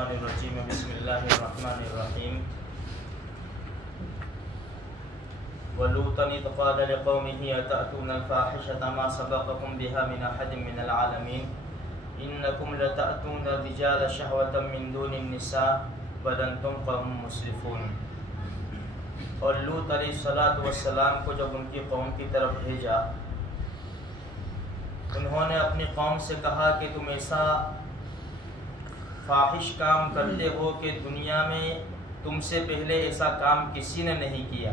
الرجیم بسم اللہ الرحمن الرحیم وَلُوطًا إِذْ قَالَ لِقَوْمِهِ أَتَأْتُونَ الْفَاحِشَةَ مَا سَبَقَكُم بِهَا مِنْ أَحَدٍ مِنَ الْعَالَمِينَ إِنَّكُمْ لَتَأْتُونَ الرِّجَالَ شَهْوَةً مِنْ دُونِ النِّسَاءِ بَلْ أَنْتُمْ قَوْمٌ مُسْرِفُونَ۔ اور لوط علیہ السلام کو جب ان کی قوم کی طرف بھیجا، انہوں نے اپنی قوم سے کہا کہ تم ایسا فاحش کام کرتے ہو کہ دنیا میں تم سے پہلے ایسا کام کسی نے نہیں کیا۔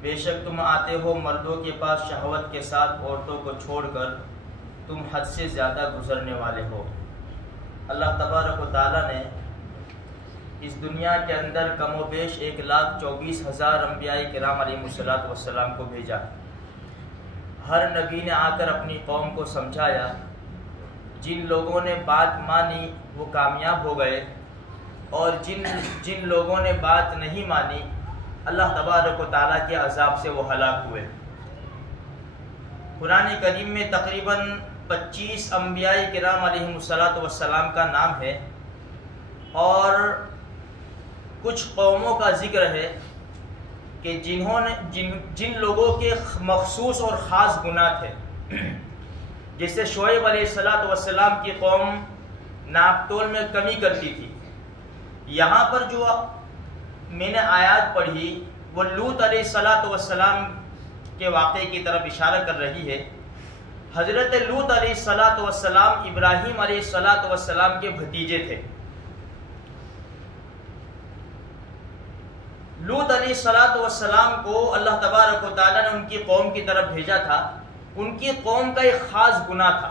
بے شک تم آتے ہو مردوں کے پاس شہوت کے ساتھ، عورتوں کو چھوڑ کر تم حد سے زیادہ گزرنے والے ہو۔ اللہ تبارک و تعالیٰ نے اس دنیا کے اندر کم و بیش 1,24,000 انبیاء کرام علیہ السلام کو بھیجا۔ ہر نبی نے آ کر اپنی قوم کو سمجھایا۔ جن لوگوں نے بات مانی وہ کامیاب ہو گئے، اور جن لوگوں نے بات نہیں مانی اللہ تبارک و تعالیٰ کے عذاب سے وہ ہلاک ہوئے۔ قرآن کریم میں تقریباً 25 انبیاء کرام علیہ السلام کا نام ہے، اور کچھ قوموں کا ذکر ہے کہ جن لوگوں کے مخصوص اور خاص گناہ تھے، جیسے شعیب علیہ السلام کی قوم ناپ تول میں کمی کرتی تھی۔ یہاں پر جو میں نے آیات پڑھی وہ لوط علیہ السلام کے واقعے کی طرف اشارہ کر رہی ہے۔ حضرت لوط علیہ السلام ابراہیم علیہ السلام کے بھتیجے تھے۔ لوط علیہ السلام کو اللہ تبارک و تعالیٰ نے ان کی قوم کی طرف بھیجا تھا۔ ان کی قوم کا ایک خاص گناہ تھا۔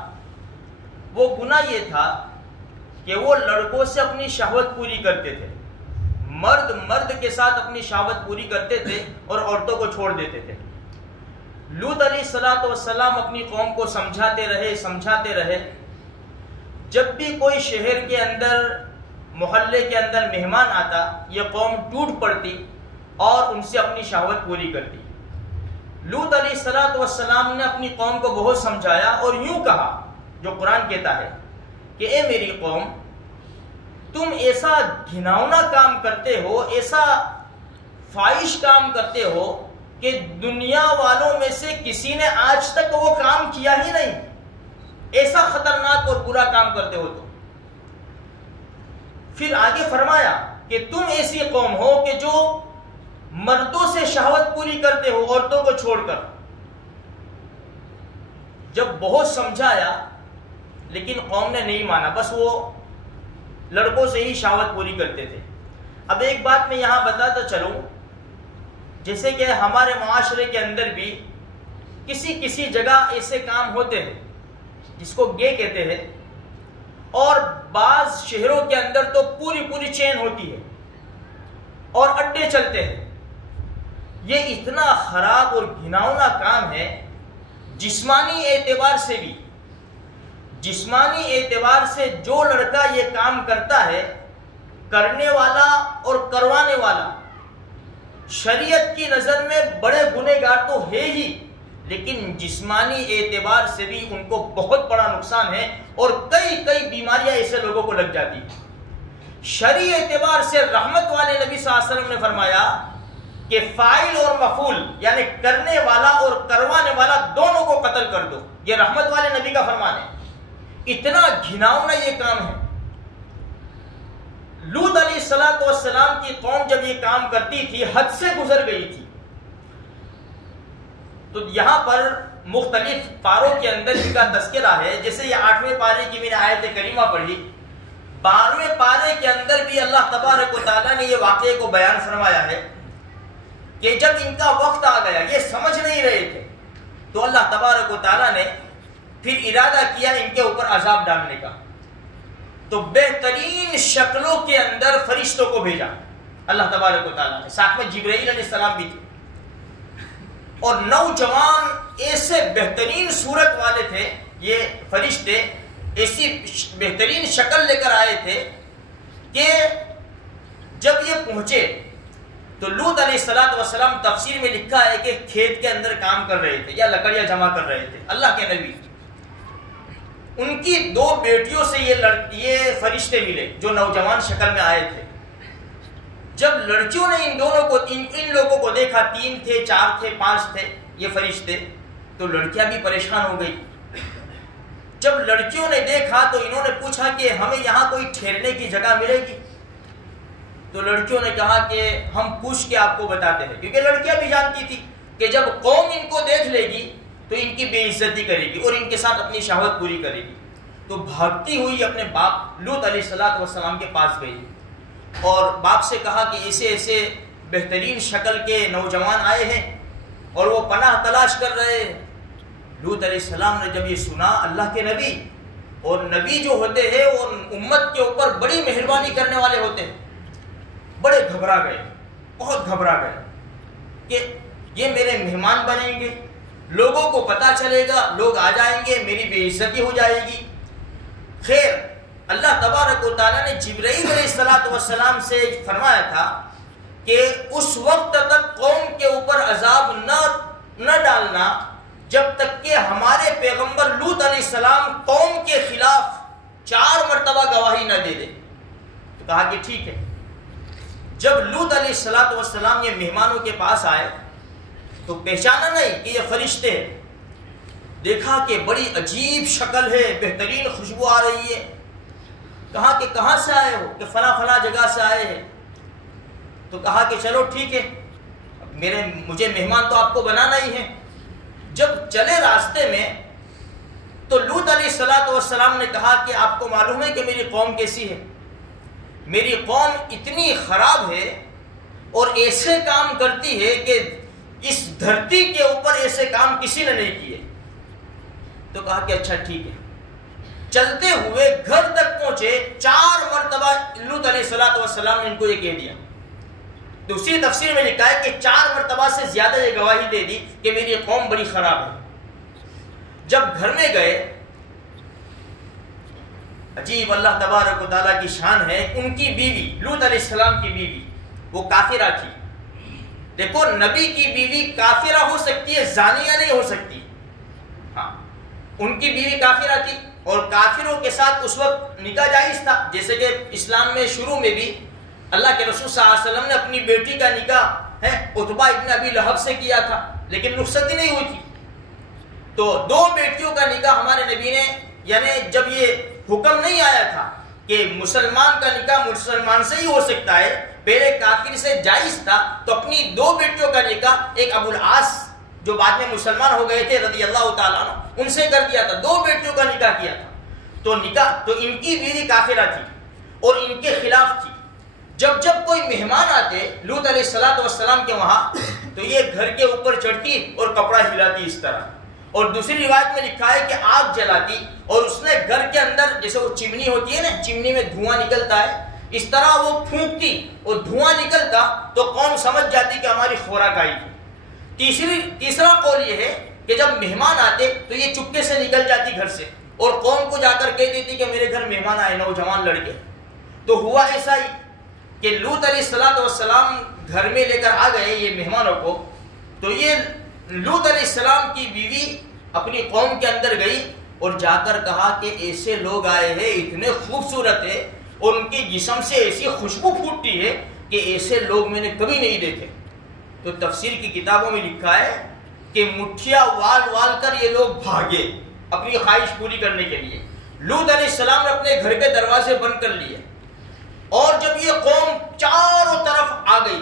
وہ گناہ یہ تھا کہ وہ لڑکوں سے اپنی شہوت پوری کرتے تھے، مرد کے ساتھ اپنی شہوت پوری کرتے تھے اور عورتوں کو چھوڑ دیتے تھے۔ لوط علیہ السلام اپنی قوم کو سمجھاتے رہے۔ جب بھی کوئی شہر کے اندر، محلے کے اندر مہمان آتا، یہ قوم ٹوٹ پڑتی اور ان سے اپنی شہوت پوری کرتی۔ لوط علیہ السلام نے اپنی قوم کو بہت سمجھایا اور یوں کہا جو قرآن کہتا ہے کہ اے میری قوم، تم ایسا گھناؤنا کام کرتے ہو، ایسا فاحش کام کرتے ہو کہ دنیا والوں میں سے کسی نے آج تک وہ کام کیا ہی نہیں۔ ایسا خطرناک اور برا کام کرتے ہو تم۔ پھر آگے فرمایا کہ تم ایسی قوم ہو کہ جو مردوں سے شہوت پوری کرتے ہو عورتوں کو چھوڑ کر۔ جب بہت سمجھایا لیکن قوم نے نہیں مانا، بس وہ لڑکوں سے ہی شہوت پوری کرتے تھے۔ اب ایک بات میں یہاں بتاتا چلوں، جیسے کہ ہمارے معاشرے کے اندر بھی کسی جگہ ایسے کام ہوتے ہیں جس کو گے کہتے ہیں، اور بعض شہروں کے اندر تو پوری چین ہوتی ہے اور اڈے چلتے ہیں۔ یہ اتنا خراب اور گھناؤنا کام ہے، جسمانی اعتبار سے جو لڑکا یہ کام کرتا ہے، کرنے والا اور کروانے والا شریعت کی نظر میں بڑے گنہگار تو ہے ہی، لیکن جسمانی اعتبار سے بھی ان کو بہت بڑا نقصان ہے، اور کئی بیماریاں ایسے لوگوں کو لگ جاتی ہیں۔ شرعی اعتبار سے رحمت والے نبی صلی اللہ علیہ وسلم نے فرمایا کہ فاعل اور مفعول یعنی کرنے والا اور کروانے والا دونوں کو قتل کر دو۔ یہ رحمت والے نبی کا فرمان ہے۔ اتنا گھناؤنا یہ کام ہے۔ لوط علیہ السلام کی قوم جب یہ کام کرتی تھی، حد سے گزر گئی تھی۔ تو یہاں پر مختلف پاروں کے اندر ان کا تذکرہ ہے، جیسے یہ 8ویں پارے کی میں نے آیت کریمہ پڑھی، 12ویں پارے کے اندر بھی اللہ تبارک و تعالیٰ نے یہ واقعے کو بیان فرمایا ہے کہ جب ان کا وقت آ گیا، یہ سمجھ نہیں رہے تھے، تو اللہ تبارک و تعالیٰ نے پھر ارادہ کیا ان کے اوپر عذاب ڈالنے کا۔ تو بہترین شکلوں کے اندر فرشتوں کو بھیجا اللہ تبارک و تعالیٰ نے، ساتھ میں جبرائیل علیہ السلام بھی تھے، اور نوجوان ایسے بہترین صورت والے تھے یہ فرشتے، ایسی بہترین شکل لے کر آئے تھے کہ جب یہ پہنچے تو لوط علیہ السلام، تفسیر میں لکھا ہے کہ کھیت کے اندر کام کر رہے تھے یا لکڑیاں جمع کر رہے تھے، اللہ کے نبی۔ ان کی 2 بیٹیوں سے یہ فرشتے ملے جو نوجوان شکل میں آئے تھے. جب لڑکیوں نے ان لوگوں کو دیکھا، 3 تھے، 4 تھے، 5 تھے یہ فرشتے، تو لڑکیاں بھی پریشان ہو گئی. جب لڑکیوں نے دیکھا تو انہوں نے پوچھا کہ ہمیں یہاں کوئی ٹھہرنے کی جگہ ملے گی؟ تو لڑکیوں نے کہا کہ ہم پوچھ کے آپ کو بتاتے ہیں، کیونکہ لڑکیاں بھی جانتی تھی کہ جب قوم ان کو دیکھ لے گی تو ان کی بے عزتی کرے گی اور ان کے ساتھ اپنی شہوت پوری کرے گی. تو بھاگتی ہوئی اپنے باپ لوط علیہ السلام کے پاس گئی اور باپ سے کہا کہ ایسے ایسے بہترین شکل کے نوجوان آئے ہیں اور وہ پناہ تلاش کر رہے ہیں. لوط علیہ السلام نے جب یہ سنا، اللہ کے نبی، اور نبی جو ہوتے ہیں وہ امت کے اوپر بڑی مہربانی کرنے والے ہوتے ہیں، بڑے گھبرا گئے، بہت گھبرا گئے کہ یہ میرے مہمان بنیں گے، لوگوں کو پتہ چلے گا، لوگ آ جائیں گے، میری بے عزتی ہو جائے گی. خیر اللہ تبارک و تعالیٰ نے جبرائیل علیہ السلام سے فرمایا تھا کہ اس وقت تک قوم کے اوپر عذاب نہ ڈالنا جب تک کہ ہمارے پیغمبر لوط علیہ السلام قوم کے خلاف 4 مرتبہ گواہی نہ دے دے. تو کہا کہ ٹھیک ہے. جب لوط علیہ السلام یہ مہمانوں کے پاس آئے تو پہچانا نہیں کہ یہ فرشتے ہیں. دیکھا کہ بڑی عجیب شکل ہے، بہترین خوشبو آ رہی ہے. کہا کہ کہاں سے آئے ہو؟ کہ فلاں جگہ سے آئے ہیں. تو کہا کہ چلو ٹھیک ہے، مجھے مہمان تو آپ کو بنانا ہی ہے. جب چلے راستے میں تو لوط علیہ السلام نے کہا کہ آپ کو معلوم ہے کہ میری قوم کیسی ہے؟ میری قوم اتنی خراب ہے اور ایسے کام کرتی ہے کہ اس دھرتی کے اوپر ایسے کام کسی نے نہیں کیے. تو کہا کہ اچھا ٹھیک ہے. چلتے ہوئے گھر تک پہنچے، 4 مرتبہ لوط علیہ السلام نے ان کو یہ کہہ دیا. دوسری تفسیر میں لکھا ہے کہ 4 مرتبہ سے زیادہ یہ گواہی دے دی کہ میری قوم بڑی خراب ہے. جب گھر میں گئے، عجیب اللہ تبارک و تعالیٰ کی شان ہے، ان کی بیوی لوط علیہ السلام کی بیوی وہ کافرہ تھی. دیکھو نبی کی بیوی کافرہ ہو سکتی ہے، زانیہ نہیں ہو سکتی. ہاں ان کی بیوی کافرہ تھی اور کافروں کے ساتھ اس وقت نکاح جائز تھا، جیسے کہ اسلام میں شروع میں بھی اللہ کے رسول صلی اللہ علیہ وسلم نے اپنی بیٹی کا نکاح عتبہ ابن ابی لہب سے کیا تھا، لیکن رخصتی نہیں ہوئی تھی. تو 2 بیٹیوں کا نکاح ہمارے نبی نے، یعنی جب یہ حکم نہیں آیا تھا کہ مسلمان کا نکاح مسلمان سے ہی ہو سکتا ہے، پہلے کافر سے جائز تھا، تو اپنی 2 بیٹیوں کا نکاح ایک ابو العاص جو بعد میں مسلمان ہو گئے تھے رضی اللہ تعالیٰ عنہ، ان سے کر دیا تھا. 2 بیٹیوں کا نکاح کیا تھا. تو ان کی بیوی کافرہ تھی اور ان کے خلاف تھی. جب کوئی مہمان آتے لوط علیہ السلام کے وہاں تو یہ گھر کے اوپر چڑھتی اور کپڑا ہلاتی اس طرح. اور دوسری روایت میں لکھا ہے کہ آگ جلاتی اور اس نے گھر کے اندر، جیسے وہ چمنی ہوتی ہے نا، چمنی میں دھواں نکلتا ہے، اس طرح وہ پھونکتی اور دھواں نکلتا تو قوم سمجھ جاتی کہ ہماری خوراک آئی. تیسرا قول یہ ہے کہ جب مہمان آتے تو یہ چپکے سے نکل جاتی گھر سے اور قوم کو جا کر کہہ دیتی کہ میرے گھر مہمان آئے، نوجوان لڑکے. تو ہوا ایسا ہی کہ لوط علیہ السلام گھر میں لے کر آ گئے یہ مہمانوں کو. تو یہ لوط علیہ السلام کی بیوی اپنی قوم کے اندر گئی اور جا کر کہا کہ ایسے لوگ آئے ہیں، اتنے خوبصورت ہیں اور ان کی جسم سے ایسی خوشبو پھوٹتی ہے کہ ایسے لوگ میں نے کبھی نہیں دیکھے. تو تفسیر کی کتابوں میں لکھا ہے کہ مٹھیاں وال کر یہ لوگ بھاگے اپنی خواہش پوری کرنے کے لیے. لوط علیہ السلام نے اپنے گھر کے دروازے بند کر لیے اور جب یہ قوم چاروں طرف آ گئی،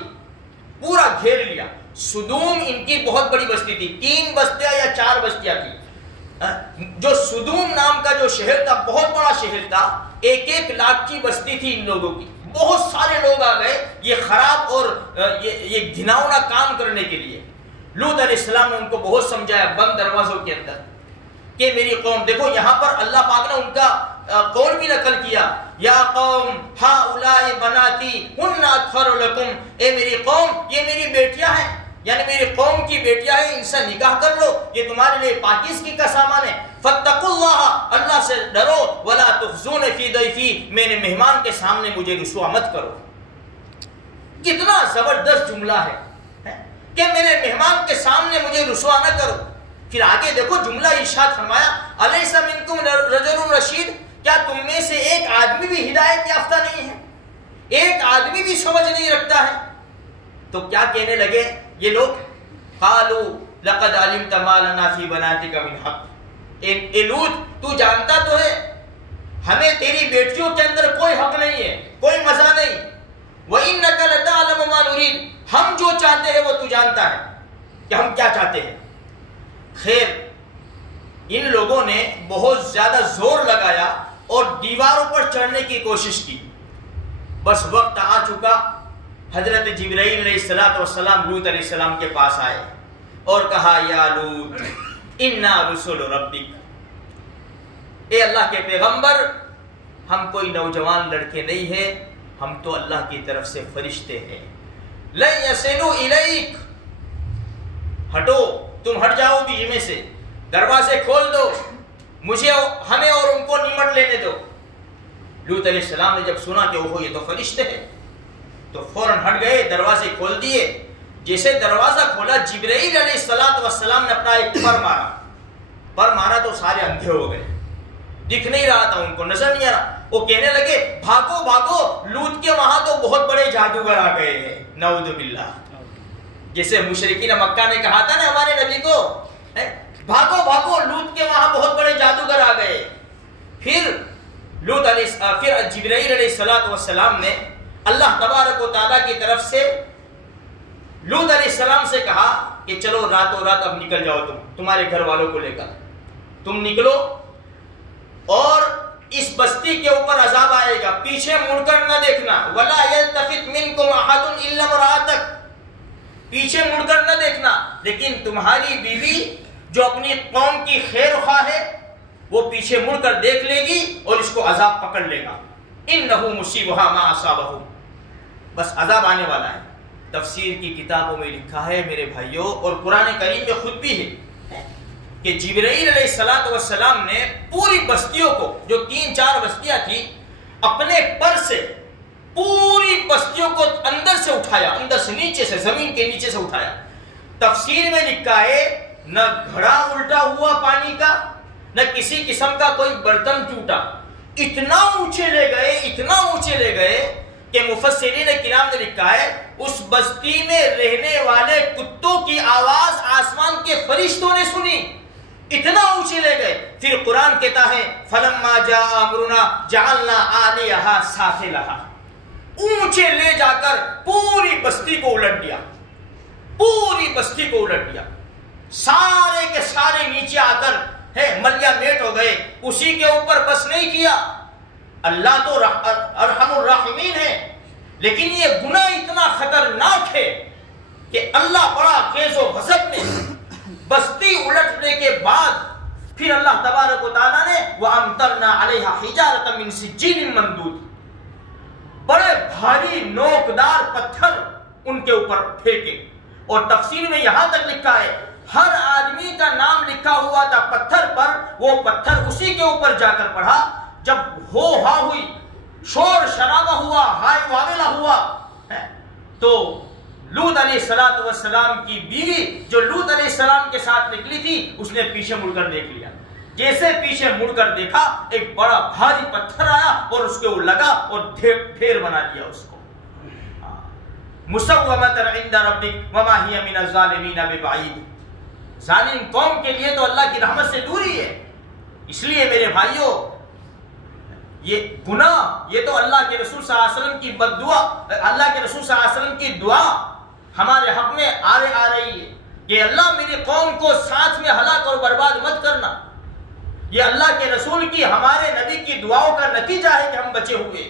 پورا گھیر لیا. سدوم ان کی بہت بڑی بستی تھی، 3 بستیاں یا 4 بستیاں تھی. جو سدوم نام کا جو شہر تھا بہت بڑا شہر تھا، 1 لاکھ کی بستی تھی ان لوگوں کی. بہت سارے لوگ آ گئے یہ خراب اور یہ گھناؤنا کام کرنے کے لیے. لوط علیہ السلام نے ان کو بہت سمجھایا بند دروازوں کے اندر کہ میری قوم دیکھو، یہاں پر اللہ پاک نے ان کا قول بھی نقل کیا، یا قوم ہؤلاء بناتی ہن اطہر لکم، اے میری قوم یہ میری بیٹیاں ہیں، یعنی میری قوم کی بیٹیاں ہیں، ان سے نکاح کر لو، یہ تمہارے لیے پاکیزگی کا سامان ہے. فاتقوا اللہ، اللہ سے ڈرو، ولا تخزون فی ضیفی، میرے مہمان کے سامنے مجھے رسوا مت کرو. کتنا زبردست جملہ ہے کہ میرے مہمان کے سامنے مجھے رسوا نہ کرو. پھر آگے دیکھو جملہ ارشاد فرمایا الیس منکم رجل رشید، کیا تم میں سے ایک آدمی بھی ہدایت یافتہ نہیں ہے، ایک آدمی بھی سمجھ نہیں رکھتا ہے؟ تو کیا کہنے لگے یہ لوگ؟ قالوا لقد علمت ما لنا فی بناتک من حق، اے لوط تو جانتا تو ہے ہمیں تیری بیٹیوں کے اندر کوئی حق نہیں ہے، کوئی مزہ نہیں، وَإِنَّكَ لَتَعْلَمُ مَا نُرِيدُ، ہم جو چاہتے ہیں وہ تو جانتا ہے کہ ہم کیا چاہتے ہیں۔ خیر ان لوگوں نے بہت زیادہ زور لگایا اور دیواروں پر چڑھنے کی کوشش کی، بس وقت آ چکا، حضرت جبرائیل علیہ السلام لوط علیہ السلام کے پاس آئے اور کہا یا لوط انا رسول ربک، اے اللہ کے پیغمبر ہم کوئی نوجوان لڑکے نہیں ہیں، ہم تو اللہ کی طرف سے فرشتے ہیں، لن یصلوا الیک، ہٹو، تم ہٹ جاؤ بیچ میں سے، دروازے کھول دو، مجھے ہمیں اور ان کو نمٹ لینے دو۔ لوط علیہ السلام نے جب سنا کہ وہ یہ تو فرشتے ہیں تو فوراً ہٹ گئے، دروازے کھول دیے۔ جیسے دروازہ کھولا جبرائیل علیہ السلام نے اپنا ایک پر مارا تو سارے اندھے ہو گئے، دکھ نہیں رہا تھا ان کو، نظر نہیں آ رہا۔ وہ کہنے لگے بھاگو بھاگو، لوط کے وہاں تو بہت بڑے جادوگر آ گئے ہیں، نعوذ باللہ۔ جیسے مشرکین مکہ نے کہا تھا نا ہمارے نبی کو، بھاگو بھاگو لوط کے وہاں بہت بڑے جادوگر آ گئے۔ پھر جبرائیل علیہ السلام نے اللہ تبارک و تعالیٰ کی طرف سے لوط علیہ السلام سے کہا کہ چلو راتوں رات اب نکل جاؤ، تمہارے گھر والوں کو لے کر تم نکلو، اور اس بستی کے اوپر عذاب آئے گا، پیچھے مڑ کر نہ دیکھنا، وَلَا يَلْتَفِتْ مِنْكُمْ أَحَدٌ إِلَّا امْرَأَتَكَ، پیچھے مڑ کر نہ دیکھنا، لیکن تمہاری بیوی جو اپنی قوم کی خیر خواہ ہے وہ پیچھے مڑ کر دیکھ لے گی اور اس کو عذاب پکڑ لے گا، إِنَّهُ مُصِيبُهَا مَا أَصَابَهُ، بس عذاب آنے والا ہے۔ تفسیر کی کتابوں میں لکھا ہے میرے بھائیوں، اور قرآن کریم میں خود بھی ہے کہ جبرائیل علیہ السلام نے پوری بستیوں کو، جو 3-4 بستیاں تھیں، اپنے پر سے پوری بستیوں کو اندر سے اٹھایا، اندر سے نیچے سے، زمین کے نیچے سے اٹھایا۔ تفسیر میں لکھا ہے نہ گھڑا الٹا ہوا پانی کا، نہ کسی قسم کا کوئی برتن ٹوٹا، اتنا اونچے لے گئے، اتنا اونچے لے گئے کہ مفسرین کرام نے لکھا ہے اس بستی میں رہنے والے کتوں کی آواز آسمان کے فرشتوں نے سنی، اتنا اونچے لے گئے۔ پھر قرآن کہتا ہے فلما جاء امرنا جعلنا عالیہا سافلہا، اونچے لے جا کر پوری بستی کو الٹ دیا، پوری بستی کو الٹ دیا، سارے کے سارے نیچے آ کر ملیا میٹ ہو گئے۔ اسی کے اوپر بس نہیں کیا، اللہ تو ارحم الراحمین ہے، لیکن یہ گناہ اتنا خطرناک ہے کہ اللہ بڑا خیز و غضب میں بستی الٹنے کے بعد پھر اللہ تبارک و تعالیٰ نے وَأَمْطَرْنَا عَلَيْهَا حِجَارَةً مِّن سِجِّيلٍ مَّنضُودٍ، بڑے بھاری نوکدار پتھر ان کے اوپر پھینکے۔ اور تفسیر میں یہاں تک لکھا ہے ہر آدمی کا نام لکھا ہوا تھا پتھر پر، وہ پتھر اسی کے اوپر جا کر پڑھا۔ جب ہو ہا ہوئی، شور شرابہ ہوا، ہائی واویلا ہوا، تو لوط علیہ السلام کی بیوی جو لوط علیہ السلام کے ساتھ نکلی تھی اس نے پیچھے مڑ کر دیکھ لیا۔ جیسے پیچھے مڑ کر دیکھا ایک بڑا بھاری پتھر آیا اور اس کے وہ لگا اور ڈھیر بنا دیا اس کو۔ مُسَوَّمَةً عِندَ رَبِّكَ وَمَا هِيَ مِنَ الظَّالِمِينَ بِبَعِيدٍ، ظالم قوم کے لیے تو اللہ کی رحمت سے دوری ہے۔ اس لیے میرے بھائیوں یہ گناہ، یہ تو اللہ کے رسول صلی اللہ علیہ وسلم کی بد دعا، اللہ کے رسول صلی اللہ علیہ وسلم کی دعا ہمارے حق میں آ رہی ہے کہ اللہ میری قوم کو ساتھ میں ہلاک اور برباد مت کرنا۔ یہ اللہ کے رسول کی، ہمارے نبی کی دعاؤں کا نتیجہ ہے کہ ہم بچے ہوئے،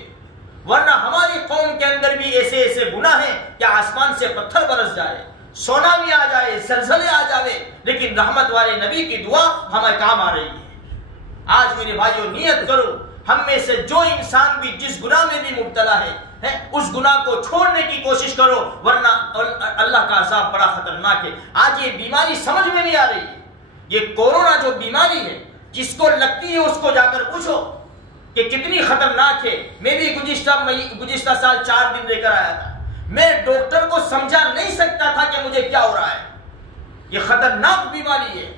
ورنہ ہماری قوم کے اندر بھی ایسے ایسے گناہ ہیں کہ آسمان سے پتھر برس جائے، سونامی آ جائے، زلزلے آ جائے، لیکن رحمت والے نبی کی دعا ہمیں کام آ رہی ہے۔ آج میرے بھائیوں نیت کرو، ہم میں سے جو انسان بھی جس گناہ میں بھی مبتلا ہے اس گناہ کو چھوڑنے کی کوشش کرو، ورنہ اللہ کا عذاب بڑا خطرناک ہے۔ آج یہ بیماری سمجھ میں نہیں آ رہی ہے، یہ کورونا جو بیماری ہے جس کو لگتی ہے اس کو جا کر پوچھو کہ کتنی خطرناک ہے۔ میں بھی گزشتہ سال 4 دن لے کر آیا تھا، میں ڈاکٹر کو سمجھا نہیں سکتا تھا کہ مجھے کیا ہو رہا ہے۔ یہ خطرناک بیماری ہے،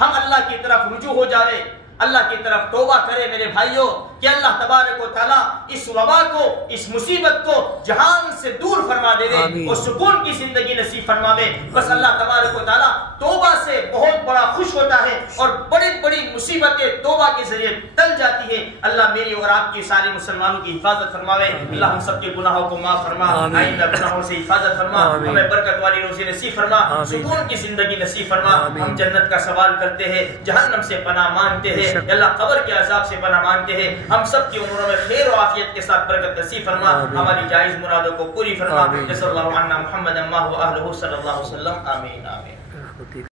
ہم اللہ کی طرف رجوع ہو جاوے، اللہ کی طرف توبہ کرے میرے بھائیوں، کہ اللہ تبارک و تعالیٰ اس وبا کو، اس مصیبت کو جہان سے دور فرما دے اور سکون کی زندگی نصیب فرماوے۔ بس اللہ تبارک و تعالیٰ توبہ سے بہت بڑا خوش ہوتا ہے اور بڑی بڑی مصیبتیں توبہ کے ذریعے ٹل جاتی ہے۔ اللہ میری اور آپ کی سارے مسلمانوں کی حفاظت فرماوے، اللہ ہم سب کے گناہوں کو معاف فرما، آئندہ گناہوں سے حفاظت فرما، ہمیں برکت والی روزی نصیب فرما، سکون کی زندگی نصیب فرما۔ ہم جنت کا سوال کرتے ہیں، جہنم سے پناہ مانگتے ہیں، اللہ قبر کے عذاب سے پناہ مانگتے ہیں۔ ہم سب کی عمروں میں خیر و عافیت کے ساتھ برکت نصیب فرما، ہماری جائز مرادوں کو پوری فرما۔ صلی اللہ علیہ محمد اما و اہلہ صلی اللہ علیہ وسلم، آمین آمین۔